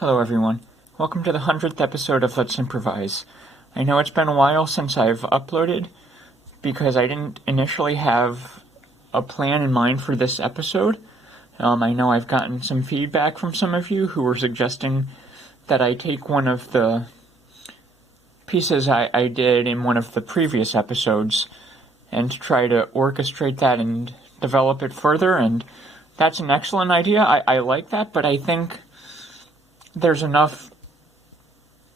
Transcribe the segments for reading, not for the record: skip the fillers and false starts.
Hello everyone. Welcome to the 100th episode of Let's Improvise. I know it's been a while since I've uploaded because I didn't initially have a plan in mind for this episode. I know I've gotten some feedback from some of you who were suggesting that I take one of the pieces I did in one of the previous episodes and try to orchestrate that and develop it further, and that's an excellent idea. I like that, but I think there's enough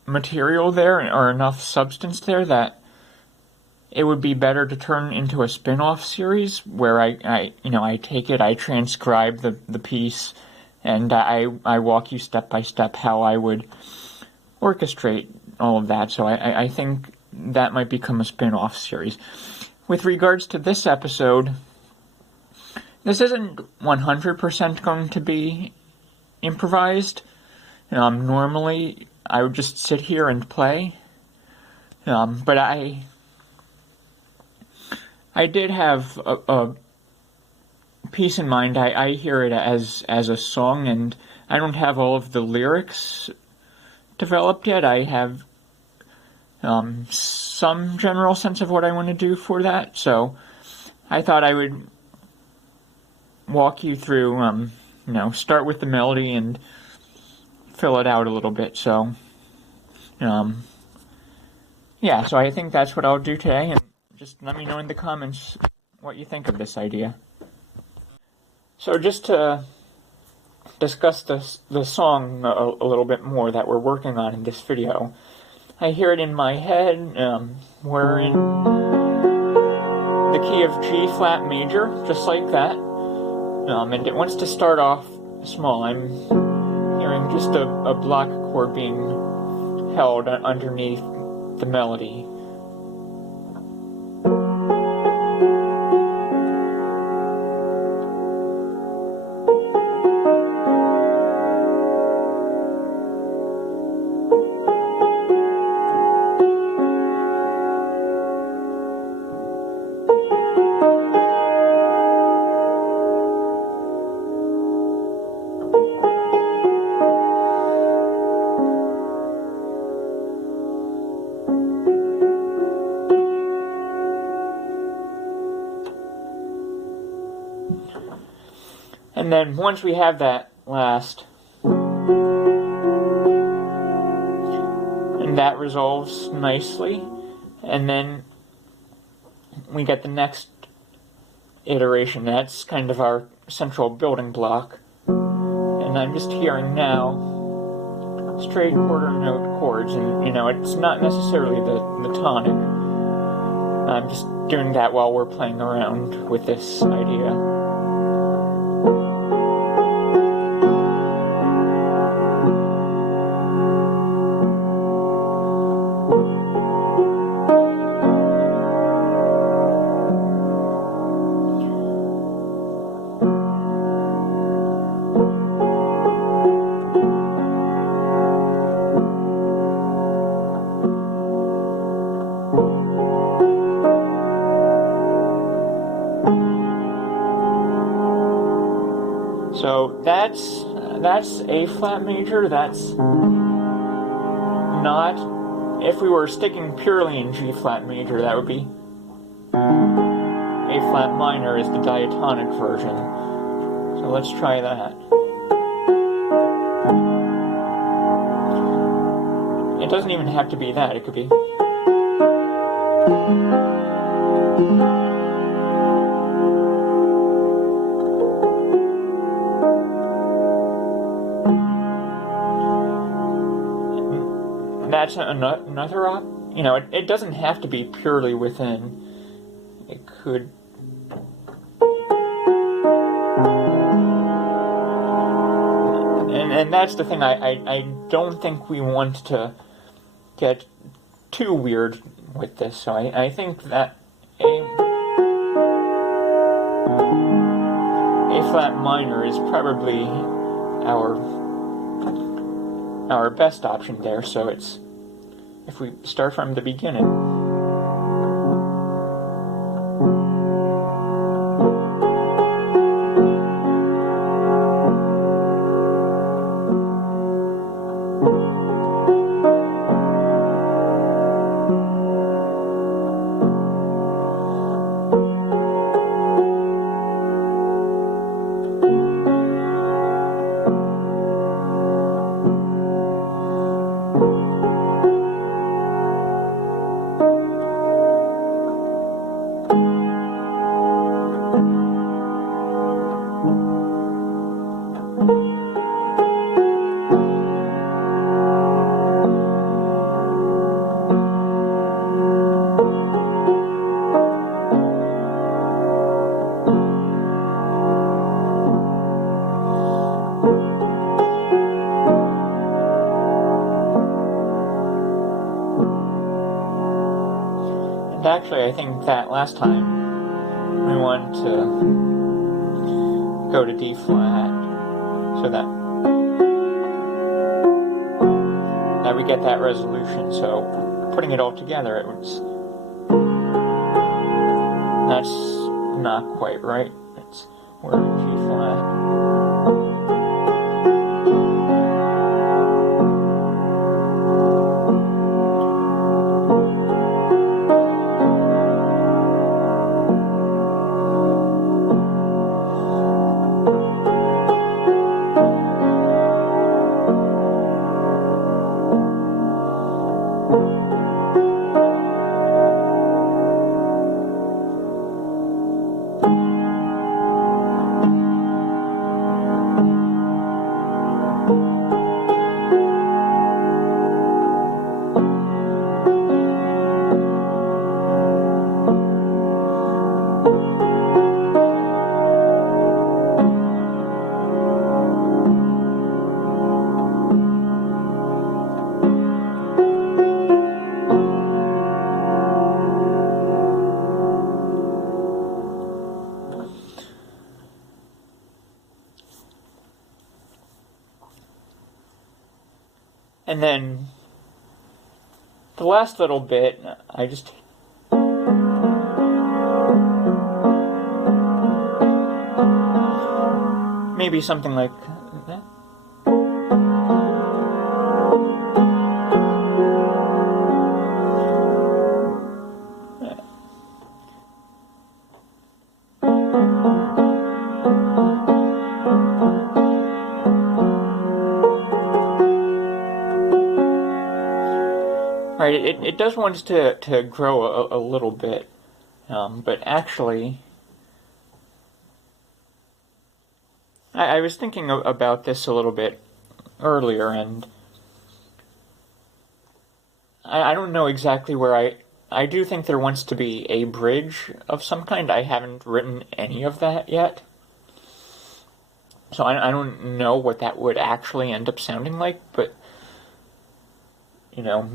material there or enough substance there that it would be better to turn into a spin-off series where I take it, I transcribe the piece, and I walk you step by step how I would orchestrate all of that. So I think that might become a spin-off series. With regards to this episode, this isn't 100% going to be improvised. Normally, I would just sit here and play, but I did have a piece in mind. I hear it as a song, and I don't have all of the lyrics developed yet. I have some general sense of what I want to do for that, so I thought I would walk you through, start with the melody and fill it out a little bit. So, so I think that's what I'll do today, and just let me know in the comments what you think of this idea. So just to discuss the song a little bit more that we're working on in this video, I hear it in my head. We're in the key of G flat major, just like that, and it wants to start off small. I'm hearing just a block chord being held underneath the melody. And then once we have that last, and that resolves nicely, and then we get the next iteration. That's kind of our central building block. And I'm just hearing now straight quarter note chords, and it's not necessarily the tonic. I'm just doing that while we're playing around with this idea. So that's A flat major. That's not, if we were sticking purely in G flat major, that would be A flat minor is the diatonic version. So let's try that. It doesn't even have to be that, it could be. That's another it doesn't have to be purely within. It could. And that's the thing, I don't think we want to get too weird with this, so I think that A flat minor is probably our best option there, so it's, if we start from the beginning. And actually, I think that last time we wanted to go to D flat, so that we get that resolution. So putting it all together, that's not quite right. We're in G flat. And then the last little bit, I just maybe something like that. Right, it does want us to grow a little bit, but actually, I was thinking about this a little bit earlier, and I don't know exactly where I do think there wants to be a bridge of some kind. I haven't written any of that yet, so I don't know what that would actually end up sounding like, but, you know...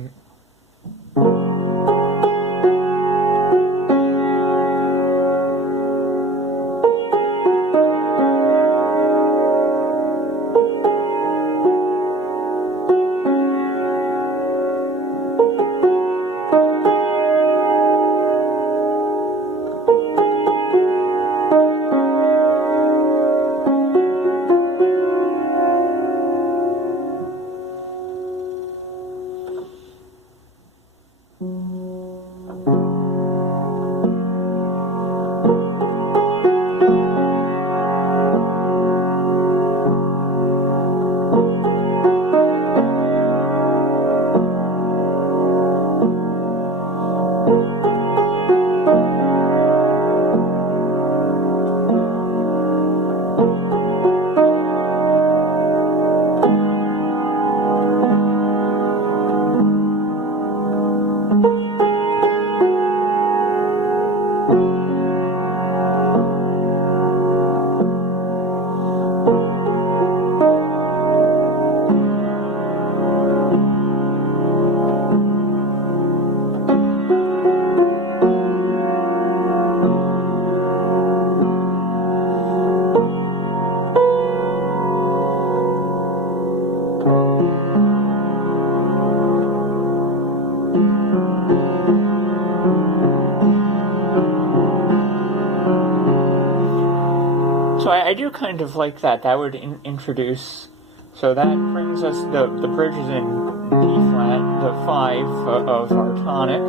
So I do kind of like that. That would introduce... So that brings us... The bridge is in D flat, the 5 of our tonic,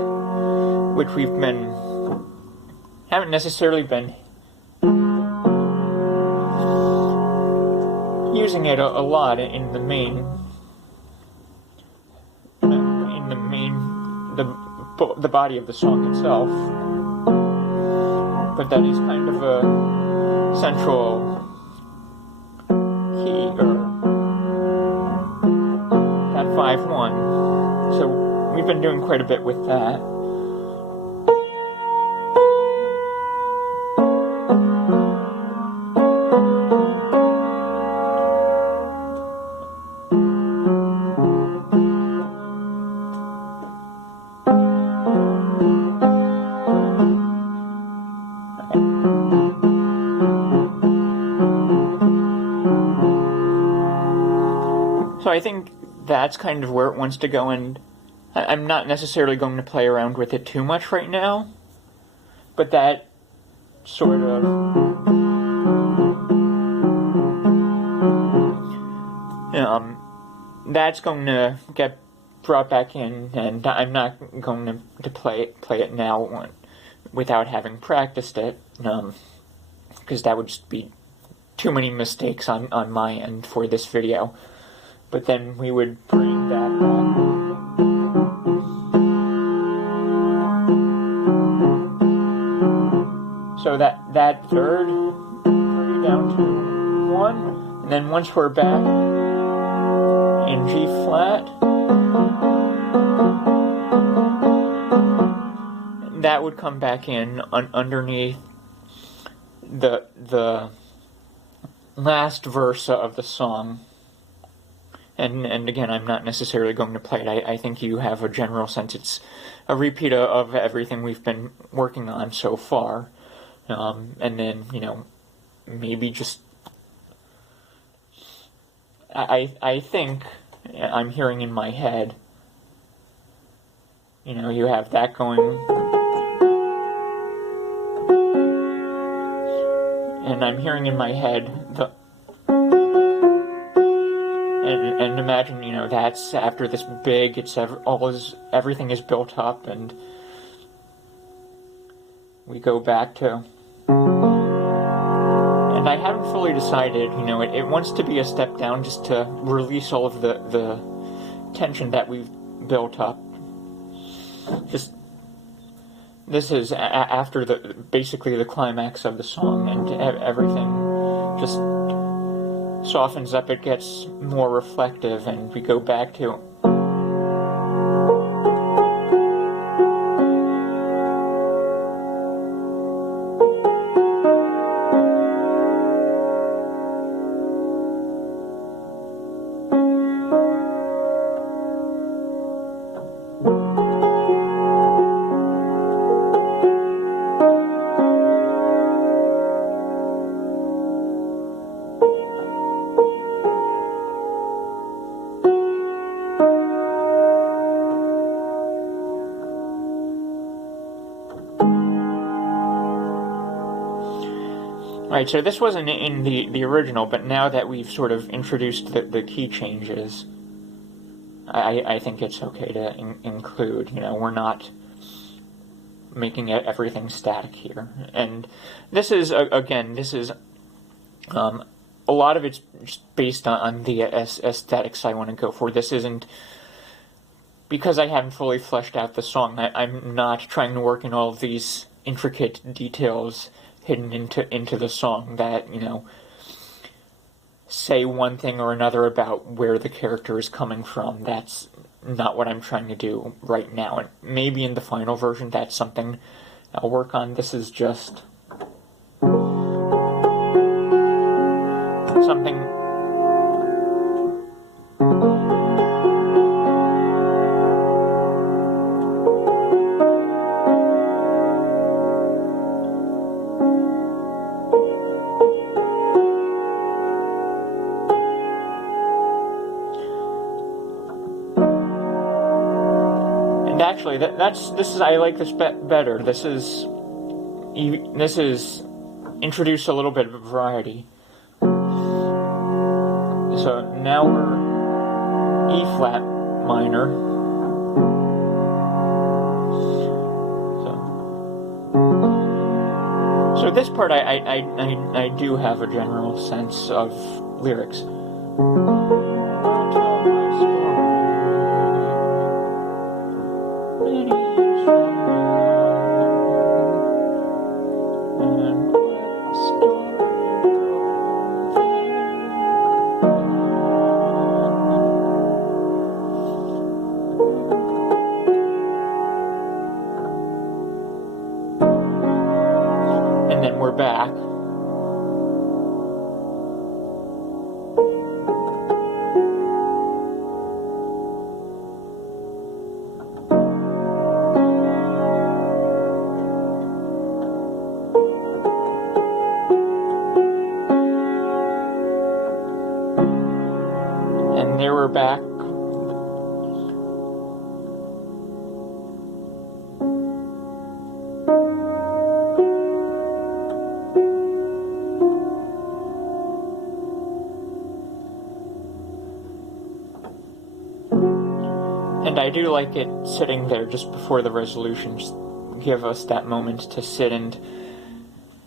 which we've haven't necessarily been using it a lot in the main... the body of the song itself. But that is kind of a central key, or that 5-1. So we've been doing quite a bit with that. that's kind of where it wants to go, and I'm not necessarily going to play around with it too much right now, but that sort of that's going to get brought back in, and I'm not going to play it now without having practiced it, because that would just be too many mistakes on my end for this video. But then we would bring that back. So that third, 3 down to 1, and then once we're back in G flat, that would come back in underneath the last verse of the song. And again, I'm not necessarily going to play it. I think you have a general sense. It's a repeat of everything we've been working on so far. And then, maybe just... I think I'm hearing in my head, you have that going... And I'm hearing in my head and imagine, that's after this big, everything is built up, and we go back to, and I haven't fully decided, it wants to be a step down just to release all of the tension that we've built up. This is after basically the climax of the song, and everything just softens up, it gets more reflective, and we go back to... Right, so this wasn't in the original, but now that we've sort of introduced the key changes, I think it's okay to include, we're not making everything static here. And this is, again, a lot of it's just based on the aesthetics I want to go for. This isn't, because I haven't fully fleshed out the song, I'm not trying to work in all of these intricate details hidden into the song that, say one thing or another about where the character is coming from. That's not what I'm trying to do right now. And maybe in the final version that's something I'll work on. This is just something... Actually, I like this better. This is introduce a little bit of variety. So now we're E flat minor. So this part I do have a general sense of lyrics. And then we're back. And I do like it sitting there just before the resolution, just give us that moment to sit and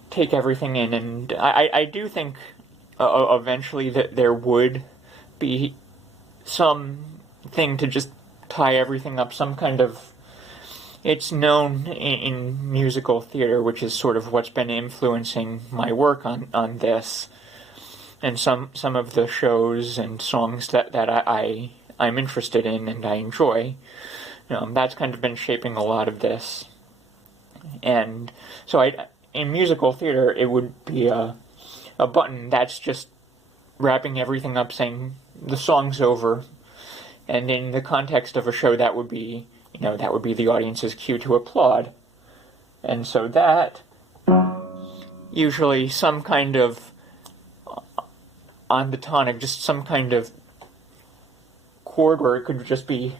take everything in. And I do think eventually that there would be something to just tie everything up, some kind of... It's known in musical theater, which is sort of what's been influencing my work on this, and some of the shows and songs that I'm interested in and I enjoy. That's kind of been shaping a lot of this. And so in musical theater, it would be a button that's just wrapping everything up, saying the song's over. And in the context of a show, that would be the audience's cue to applaud. And so that, usually some kind of, on the tonic, just some kind of chord where it could just be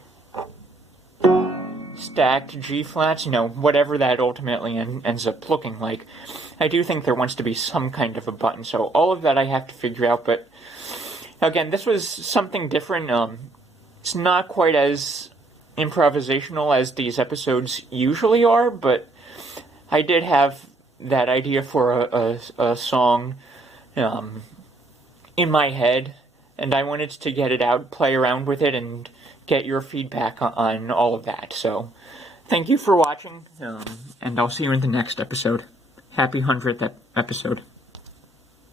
stacked G-flats, whatever that ultimately ends up looking like. I do think there wants to be some kind of a button, so all of that I have to figure out, but again, this was something different. It's not quite as improvisational as these episodes usually are, but I did have that idea for a song in my head, and I wanted to get it out, play around with it, and get your feedback on all of that. So, thank you for watching, and I'll see you in the next episode. Happy 100th episode.